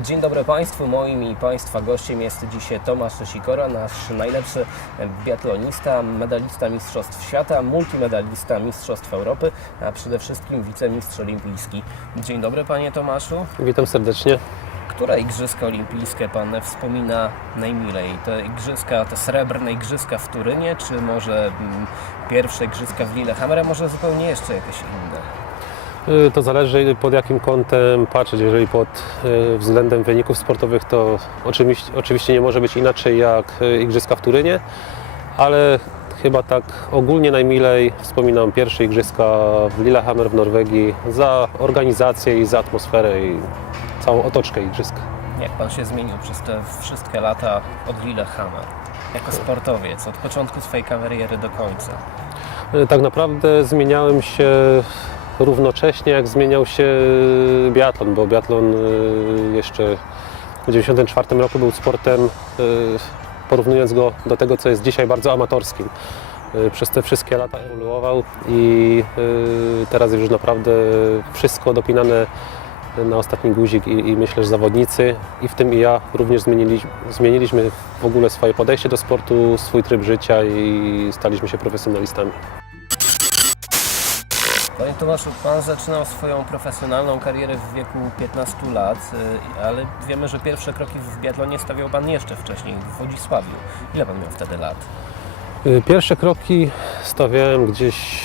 Dzień dobry Państwu. Moim i Państwa gościem jest dzisiaj Tomasz Sikora, nasz najlepszy biatlonista, medalista Mistrzostw Świata, multimedalista Mistrzostw Europy, a przede wszystkim wicemistrz olimpijski. Dzień dobry Panie Tomaszu. Witam serdecznie. Które igrzyska olimpijskie Pan wspomina najmilej? Te igrzyska, te srebrne igrzyska w Turynie, czy może mm, pierwsze igrzyska w Lillehammer, a może zupełnie jeszcze jakieś inne? Y, To zależy pod jakim kątem patrzeć. Jeżeli pod y, względem wyników sportowych, to oczywiście, oczywiście nie może być inaczej jak y, Igrzyska w Turynie, ale chyba tak ogólnie najmilej wspominam pierwsze Igrzyska w Lillehammer w Norwegii za organizację i za atmosferę i całą otoczkę Igrzysk. Jak Pan się zmienił przez te wszystkie lata od Lillehammer? Jako sportowiec, od początku swojej kariery do końca. Tak naprawdę zmieniałem się równocześnie, jak zmieniał się biatlon, bo biatlon y, jeszcze w 1994 roku był sportem, y, porównując go do tego, co jest dzisiaj bardzo amatorskim. Przez te wszystkie lata ewoluował i teraz już naprawdę wszystko dopinane na ostatni guzik i, i myślę, że zawodnicy i w tym i ja również zmienili, zmieniliśmy w ogóle swoje podejście do sportu, swój tryb życia i staliśmy się profesjonalistami. Panie Tomaszu, Pan zaczynał swoją profesjonalną karierę w wieku 15 lat, y, ale wiemy, że pierwsze kroki w biatlonie stawiał Pan jeszcze wcześniej, w Wodzisławiu. Ile Pan miał wtedy lat? Y, Pierwsze kroki stawiałem gdzieś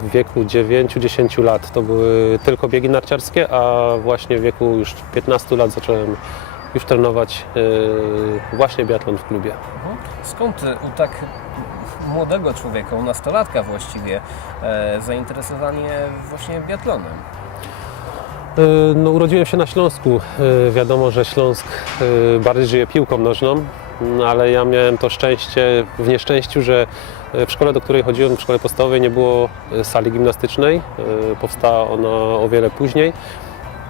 w wieku 9-10 lat. To były tylko biegi narciarskie, a właśnie w wieku już 15 lat zacząłem już trenować y, właśnie biatlon w klubie. Mhm. Skąd u tak młodego człowieka, u nastolatka właściwie, e, zainteresowanie właśnie biatlonem? Y, No, urodziłem się na Śląsku. Y, Wiadomo, że Śląsk bardziej żyje piłką nożną, no, ale ja miałem to szczęście w nieszczęściu, że w szkole, do której chodziłem, w szkole podstawowej, nie było sali gimnastycznej. Powstała ona o wiele później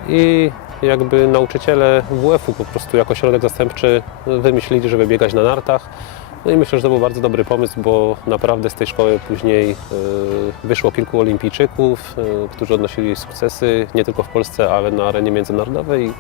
i jakby nauczyciele WF-u po prostu jako środek zastępczy wymyślili, żeby biegać na nartach. No i myślę, że to był bardzo dobry pomysł, bo naprawdę z tej szkoły później y, wyszło kilku olimpijczyków, y, którzy odnosili sukcesy nie tylko w Polsce, ale na arenie międzynarodowej.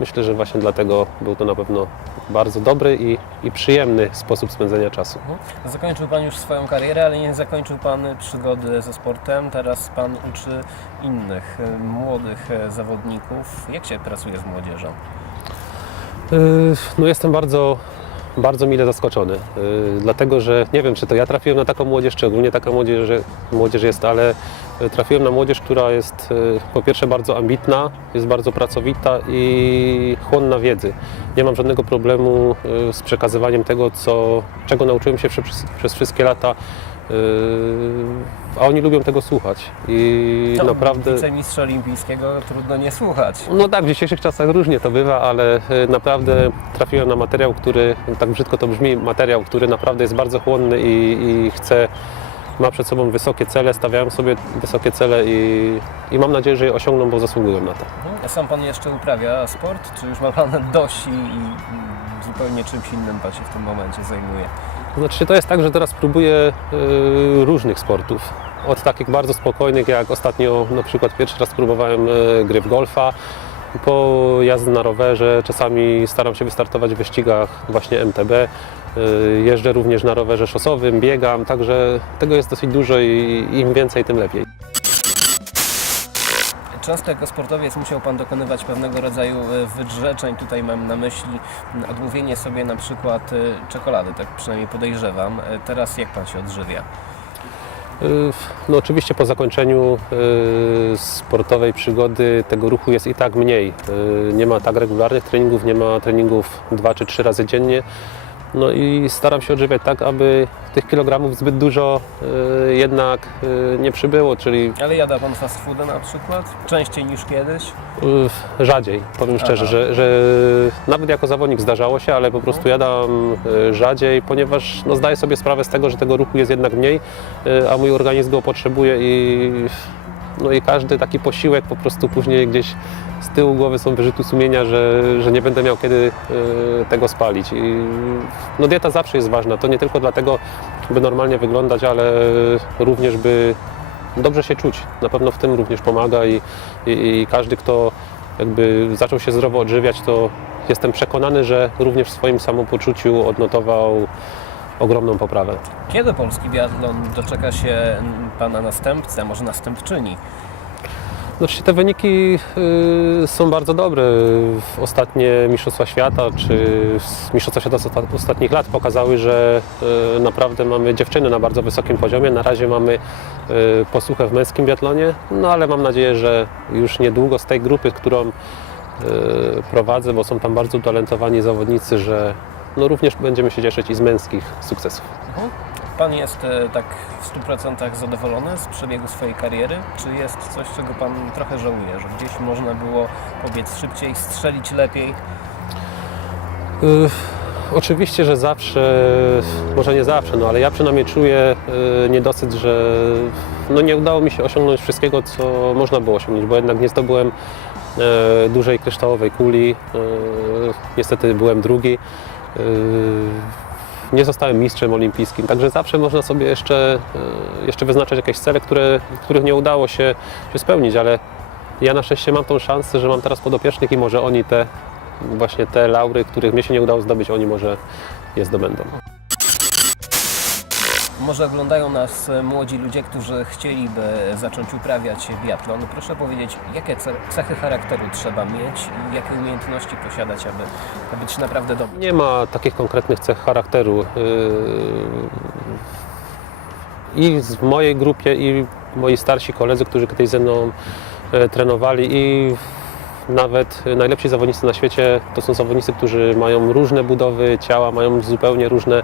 Myślę, że właśnie dlatego był to na pewno bardzo dobry i, i przyjemny sposób spędzenia czasu. Mhm. Zakończył Pan już swoją karierę, ale nie zakończył Pan przygody ze sportem. Teraz Pan uczy innych, e, młodych zawodników. Jak się pracuje z młodzieżą? Y, No jestem bardzo, bardzo mile zaskoczony, y, dlatego że nie wiem, czy to ja trafiłem na taką młodzież, czy ogólnie taka młodzież, młodzież jest, ale y, trafiłem na młodzież, która jest y, po pierwsze bardzo ambitna, jest bardzo pracowita i chłonna wiedzy. Nie mam żadnego problemu z przekazywaniem tego, co, czego nauczyłem się przez, przez wszystkie lata. Y, A oni lubią tego słuchać i No, naprawdę. Wicemistrza olimpijskiego trudno nie słuchać. No tak, w dzisiejszych czasach różnie to bywa, ale e, naprawdę trafiłem na materiał, który, tak brzydko to brzmi, materiał, który naprawdę jest bardzo chłonny i, i chce, ma przed sobą wysokie cele, stawiałem sobie wysokie cele i, i mam nadzieję, że je osiągną, bo zasługują na to. Mhm. A sam Pan jeszcze uprawia sport? Czy już ma Pan dość i, i zupełnie czymś innym Pan się w tym momencie zajmuje? Znaczy to jest tak, że teraz próbuję e, różnych sportów. Od takich bardzo spokojnych, jak ostatnio na przykład pierwszy raz próbowałem e, gry w golfa, po jazdy na rowerze, czasami staram się wystartować w wyścigach właśnie MTB. E, Jeżdżę również na rowerze szosowym, biegam, także tego jest dosyć dużo i im więcej, tym lepiej. Często jako sportowiec musiał Pan dokonywać pewnego rodzaju e, wydrzeczeń. Tutaj mam na myśli odmówienie sobie na przykład e, czekolady, tak przynajmniej podejrzewam. E, Teraz jak Pan się odżywia? Y, No oczywiście po zakończeniu y, sportowej przygody tego ruchu jest i tak mniej. Y, Nie ma tak regularnych treningów, nie ma treningów dwa czy trzy razy dziennie. No i staram się odżywiać tak, aby tych kilogramów zbyt dużo y, jednak y, nie przybyło, czyli Ale jada Pan fast foody na przykład? Częściej niż kiedyś? y, rzadziej, powiem szczerze, że, że nawet jako zawodnik zdarzało się, ale po prostu jadam y, rzadziej, ponieważ no, zdaję sobie sprawę z tego, że tego ruchu jest jednak mniej, y, a mój organizm go potrzebuje i, no i każdy taki posiłek po prostu później gdzieś z tyłu głowy są wyrzuty sumienia, że, że nie będę miał kiedy y, tego spalić. I, no dieta zawsze jest ważna, to nie tylko dlatego, by normalnie wyglądać, ale również by dobrze się czuć. Na pewno w tym również pomaga i, i, i każdy, kto jakby zaczął się zdrowo odżywiać, to jestem przekonany, że również w swoim samopoczuciu odnotował ogromną poprawę. Kiedy polski biatlon doczeka się Pana następcy, a może następczyni? Znaczy te wyniki y, są bardzo dobre. W Ostatnie Mistrzostwa Świata czy Mistrzostwa Świata z osta- ostatnich lat pokazały, że y, naprawdę mamy dziewczyny na bardzo wysokim poziomie. Na razie mamy y, posłuchę w męskim biatlonie, no ale mam nadzieję, że już niedługo z tej grupy, którą y, prowadzę, bo są tam bardzo utalentowani zawodnicy, że no również będziemy się cieszyć i z męskich sukcesów. Pan jest e, tak w 100% zadowolony z przebiegu swojej kariery? Czy jest coś, czego Pan trochę żałuje, że gdzieś można było pobiec szybciej, strzelić lepiej? Y, Oczywiście, że zawsze, może nie zawsze, no ale ja przynajmniej czuję y, niedosyt, że no nie udało mi się osiągnąć wszystkiego, co można było osiągnąć, bo jednak nie zdobyłem e, dużej kryształowej kuli. E, niestety byłem drugi. E, nie zostałem mistrzem olimpijskim, także zawsze można sobie jeszcze, e, jeszcze wyznaczać jakieś cele, które, których nie udało się, się spełnić, ale ja na szczęście mam tą szansę, że mam teraz podopiecznych i może oni te właśnie te laury, których mnie się nie udało zdobyć, oni może je zdobędą. Może oglądają nas e, młodzi ludzie, którzy chcieliby zacząć uprawiać biatlon. Proszę powiedzieć, jakie ce- cechy charakteru trzeba mieć i jakie umiejętności posiadać, aby, być naprawdę dobrym? Nie ma takich konkretnych cech charakteru. Yy, I w mojej grupie, i moi starsi koledzy, którzy kiedyś ze mną e, trenowali, i nawet najlepsi zawodnicy na świecie to są zawodnicy, którzy mają różne budowy ciała, mają zupełnie różne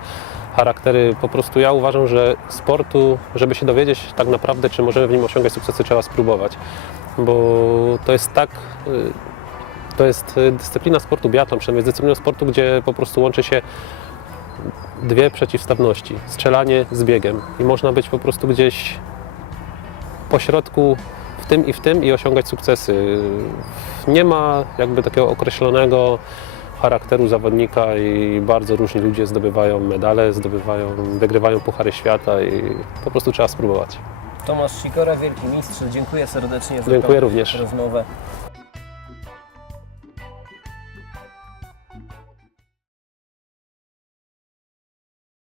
charaktery. Po prostu ja uważam, że sportu, żeby się dowiedzieć tak naprawdę, czy możemy w nim osiągać sukcesy, trzeba spróbować. Bo to jest tak y, to jest y, dyscyplina sportu biatlon, przynajmniej dyscyplina sportu, gdzie po prostu łączy się dwie przeciwstawności. Strzelanie z biegiem. I można być po prostu gdzieś po środku w tym i w tym i osiągać sukcesy. Nie ma jakby takiego określonego charakteru zawodnika i bardzo różni ludzie zdobywają medale, zdobywają, wygrywają puchary świata i po prostu trzeba spróbować. Tomasz Sikora, wielki mistrz, dziękuję serdecznie za Dziękuję tę również. rozmowę.